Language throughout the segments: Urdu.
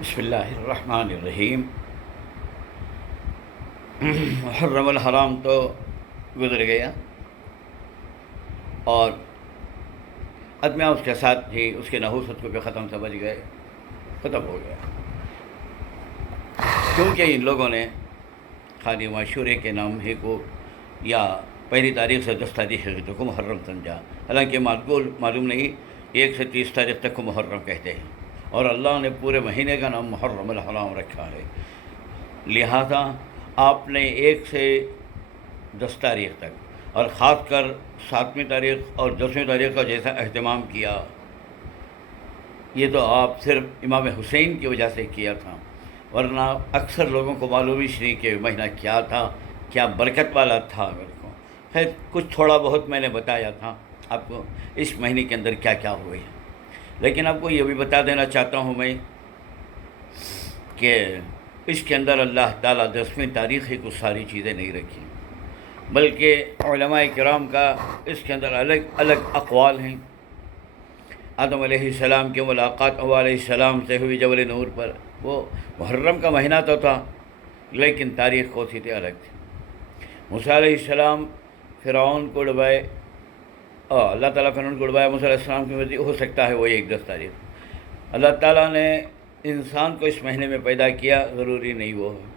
بسم اللہ الرحمن الرحیم۔ محرم الحرام تو گزر گیا اور ادمیہ اس کے ساتھ ہی اس کے نحوست کو بھی ختم سمجھ گئے، ختم ہو گیا، کیونکہ ان لوگوں نے خانی معشورے کے نام ہی کو یا پہلی تاریخ سے 10 تاریخ کو محرم سمجھا، حالانکہ معلوم نہیں 1 سے 30 تاریخ تک کو محرم کہتے ہیں، اور اللہ نے پورے مہینے کا نام محرم الحرام رکھا ہے۔ لہذا آپ نے 1 سے 10 تاریخ تک، اور خاص کر 7ویں تاریخ اور 10ویں تاریخ کا جیسا اہتمام کیا، یہ تو آپ صرف امام حسین کی وجہ سے کیا تھا، ورنہ اکثر لوگوں کو معلوم ہی نہیں کہ مہینہ کیا تھا، کیا برکت والا تھا۔ میرے کو خیر کچھ تھوڑا بہت میں نے بتایا تھا آپ کو اس مہینے کے اندر کیا کیا ہوئے، لیکن آپ کو یہ بھی بتا دینا چاہتا ہوں میں کہ اس کے اندر اللہ تعالیٰ 10ویں تاریخ ہی کچھ ساری چیزیں نہیں رکھی، بلکہ علماء کرام کا اس کے اندر الگ الگ اقوال ہیں۔ آدم علیہ السلام کی ملاقات حوا علیہ السلام سے ہوئی جبل نور پر، وہ محرم کا مہینہ تو تھا لیکن تاریخ کو سی الگ تھی۔ موسیٰ علیہ السلام فرعون کو ڈبائے، اللہ تعالیٰ فرعون کو ڈبایا، موسیٰ علیہ السلام کی مرضی ہو سکتا ہے وہ 10 تاریخ۔ اللہ تعالیٰ نے انسان کو اس مہینے میں پیدا کیا، ضروری نہیں وہ ہے۔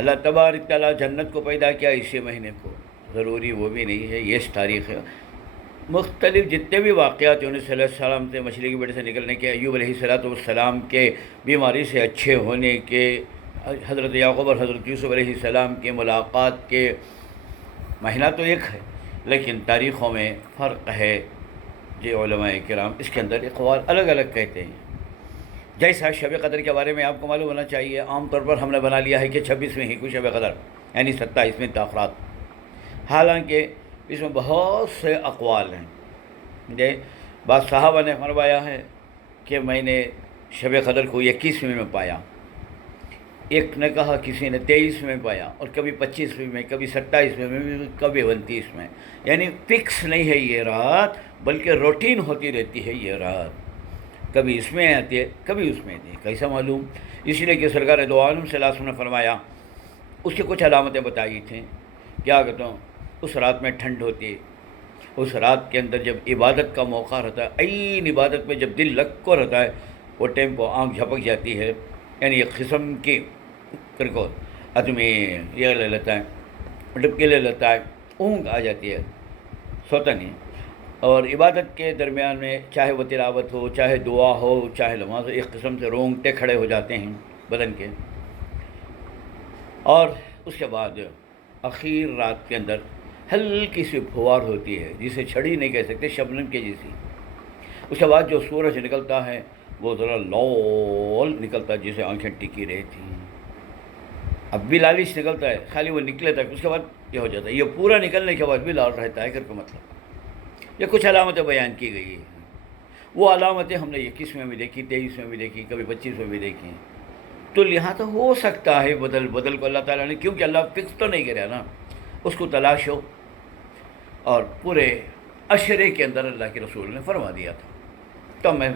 اللہ تبارک تعالیٰ جنت کو پیدا کیا اسی مہینے کو، ضروری وہ بھی نہیں ہے یہ اس تاریخ ہے۔ مختلف جتنے بھی واقعات یونس علیہ السلام سے مچھلی کے پیٹ سے نکلنے کے، ایوب علیہ السلام کے بیماری سے اچھے ہونے کے، حضرت یعقوب اور حضرت یوسف علیہ السلام کی ملاقات کے، مہینہ تو ایک ہے لیکن تاریخوں میں فرق ہے، جو علماء کرام اس کے اندر اقوال الگ الگ کہتے ہیں۔ جیسا شب قدر کے بارے میں آپ کو معلوم ہونا چاہیے، عام طور پر ہم نے بنا لیا ہے کہ 26ویں ہی کو شب قدر، یعنی 27ویں تاخرات، حالانکہ اس میں بہت سے اقوال ہیں۔ بعض صحابہ نے فرمایا ہے کہ میں نے شب قدر کو 21ویں میں پایا، ایک نے کہا کسی نے 23ویں میں پایا، اور کبھی 25ویں میں، کبھی 27ویں میں، کبھی 29 میں، یعنی فکس نہیں ہے یہ رات، بلکہ روٹین ہوتی رہتی ہے یہ رات، کبھی اس میں آتی ہے کبھی اس میں آتی ہے۔ کیسا معلوم؟ اس لیے کہ سرکار دو عالم صلی اللہ علیہ وسلم نے فرمایا، اس کی کچھ علامتیں بتائی تھیں، کیا کہتا ہوں، اس رات میں ٹھنڈ ہوتی ہے، اس رات کے اندر جب عبادت کا موقع رہتا ہے، عین عبادت میں جب دل لگ کو رہتا ہے، وہ ٹائم کو آنکھ جھپک جاتی ہے، یعنی ایک قسم کی کو آدمی یہ لے لیتا ہے، ڈبکی لے لیتا ہے، اونگ آ جاتی ہے، سوتا نہیں۔ اور عبادت کے درمیان میں چاہے وہ تلاوت ہو، چاہے دعا ہو، چاہے نماز ہو، ایک قسم سے رونگٹے کھڑے ہو جاتے ہیں بدن کے۔ اور اس کے بعد اخیر رات کے اندر ہلکی سی پھوار ہوتی ہے، جسے چھڑی نہیں کہہ سکتے، شبنم کے جیسی۔ اس کے بعد جو سورج نکلتا ہے وہ ذرا لال نکلتا ہے، جسے آنکھیں ٹکی رہتی ہیں، اب بھی لالش نکلتا ہے، خالی وہ نکلے تک، اس کے بعد یہ ہو جاتا ہے، یہ پورا نکلنے کے بعد بھی لال رہتا ہے، کا مطلب یہ کچھ علامتیں بیان کی گئی ہیں۔ وہ علامتیں ہم نے 21ویں میں دیکھی، 23ویں میں دیکھی، کبھی 25ویں میں دیکھی، تو لہٰذا ہو سکتا ہے بدل کو اللہ تعالیٰ نے، کیونکہ اللہ فکس تو نہیں کرا نا، اس کو تلاش ہو، اور پورے عشرے کے اندر اللہ کے رسول نے فرما دیا تھا، تو میں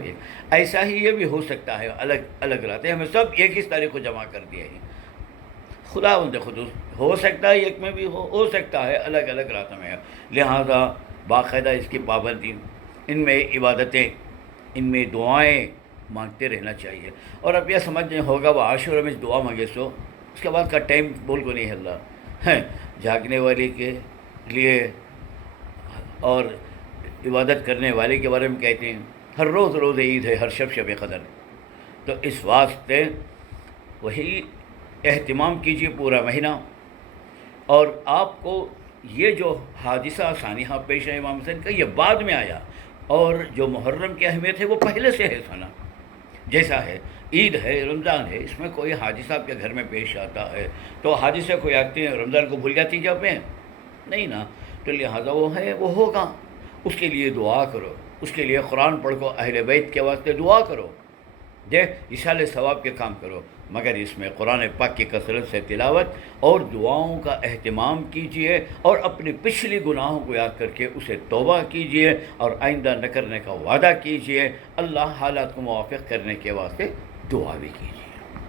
ایسا ہی یہ بھی ہو سکتا ہے، الگ الگ راتیں ہمیں سب ایک ہی تاریخ کو جمع کر دیا ہے، خدا بند خدوس ہو سکتا ہے ایک میں بھی ہو سکتا ہے الگ الگ راتوں میں، لہذا باقاعدہ اس کی پابندی، ان میں عبادتیں، ان میں دعائیں مانگتے رہنا چاہیے۔ اور اب یہ سمجھنے ہوگا وہ عاشورہ میں دعا مانگے سو، اس کے بعد کا ٹائم بول کو نہیں ہل رہا ہے، جاگنے والے کے لیے اور عبادت کرنے والے کے بارے میں کہتے ہیں ہر روز روز عید ہے، ہر شب قدر، تو اس واسطے وہی اہتمام کیجیے پورا مہینہ۔ اور آپ کو یہ جو حادثہ سانحہ پیش ہے امام حسین کا، یہ بعد میں آیا، اور جو محرم کی اہمیت ہے وہ پہلے سے ہے سنا، جیسا ہے عید ہے، رمضان ہے، اس میں کوئی حادثہ آپ کے گھر میں پیش آتا ہے تو حادثے کو آتے ہیں، رمضان کو بھول جاتی جب میں نہیں نا، تو لہٰذا وہ ہے وہ ہوگا، اس کے لیے دعا کرو، اس کے لیے قرآن پڑھ کو، اہل بیت کے واسطے دعا کرو، اصالہ ثواب کے کام کرو، مگر اس میں قرآن پاک کی کثرت سے تلاوت اور دعاؤں کا اہتمام کیجیے، اور اپنی پچھلی گناہوں کو یاد کر کے اسے توبہ کیجیے، اور آئندہ نہ کرنے کا وعدہ کیجیے، اللہ حالات کو موافق کرنے کے واسطے دعا بھی کیجیے.